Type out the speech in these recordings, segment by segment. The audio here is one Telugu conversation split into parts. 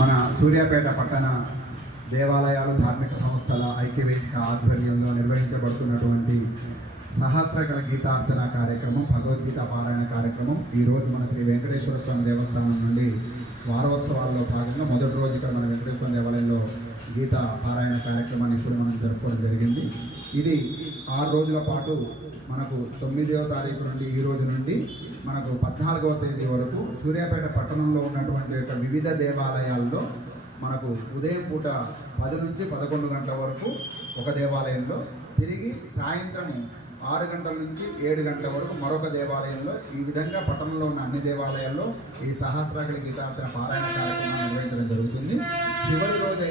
మన సూర్యాపేట పట్టణ దేవాలయాలు ధార్మిక సంస్థల ఐక్యవేదిక ఆధ్వర్యంలో నిర్వహించబడుతున్నటువంటి సహస్రకల గీతార్చన కార్యక్రమం భగవద్గీత పారాయణ కార్యక్రమం. ఈ రోజు మన శ్రీ వెంకటేశ్వర స్వామి దేవస్థానం నుండి వారోత్సవాల్లో భాగంగా మొదటి రోజు ఇక్కడ మన వెంకటేశ్వర స్వామి దేవాలయంలో గీత పారాయణ కార్యక్రమాన్ని ఇప్పుడు మనం జరుపుకోవడం జరిగింది. ఇది ఆరు రోజుల పాటు మనకు తొమ్మిదవ తారీఖు నుండి ఈ రోజు నుండి మనకు పద్నాలుగవ తేదీ వరకు సూర్యాపేట పట్టణంలో ఉన్నటువంటి యొక్క వివిధ దేవాలయాల్లో మనకు ఉదయం పూట పది నుంచి పదకొండు గంటల వరకు ఒక దేవాలయంలో తిరిగి సాయంత్రం ఆరు గంటల నుంచి ఏడు గంటల వరకు మరొక దేవాలయంలో ఈ విధంగా పట్టణంలో ఉన్న అన్ని దేవాలయాల్లో ఈ సహస్రాగలి గీతార్చన పారాయణ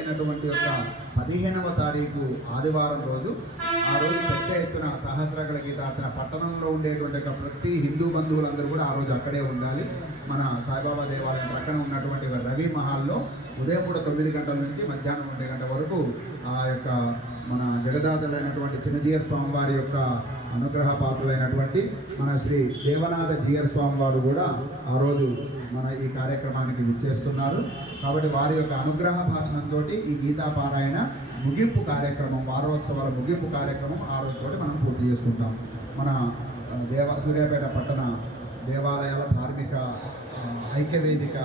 అయినటువంటి యొక్క పదిహేనవ తారీఖు ఆదివారం రోజు ఆ రోజు పెద్ద ఎత్తున సహస్రాగల గీతార్చన పట్టణంలో ఉండేటువంటి యొక్క ప్రతి హిందూ బంధువులందరూ కూడా ఆ రోజు అక్కడే ఉండాలి. మన సాయిబాబా దేవాలయం ప్రక్కన ఉన్నటువంటి రవి మహాల్లో ఉదయం కూడా తొమ్మిది గంటల నుంచి మధ్యాహ్నం ఒంటి గంట వరకు ఆ యొక్క మన జగదాథుడైనటువంటి చిన్నజీయ స్వామి వారి యొక్క అనుగ్రహ పాత్రులైనటువంటి మన శ్రీ దేవనాథ జీయర్ స్వామి వారు కూడా ఆ రోజు మన ఈ కార్యక్రమానికి విచ్చేస్తున్నారు. కాబట్టి వారి యొక్క అనుగ్రహ భాషణంతో ఈ గీతా పారాయణ ముగింపు కార్యక్రమం వారోత్సవాల ముగింపు కార్యక్రమం ఆ రోజుతో మనం పూర్తి చేసుకుంటాం. మన దేవ సూర్యాపేట పట్టణ దేవాలయాల ధార్మిక ఐక్యవేదిక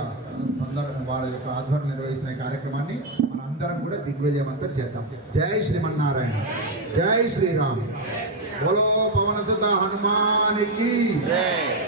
సందర్భం వారి యొక్క ఆధ్వర్యం నిర్వహిస్తున్న ఈ కార్యక్రమాన్ని మనందరం కూడా దిగ్విజయవంతం చేద్దాం. జై శ్రీమన్నారాయణ జై శ్రీరామ్. બોલો પવન સુતા હનુમાન કી જય.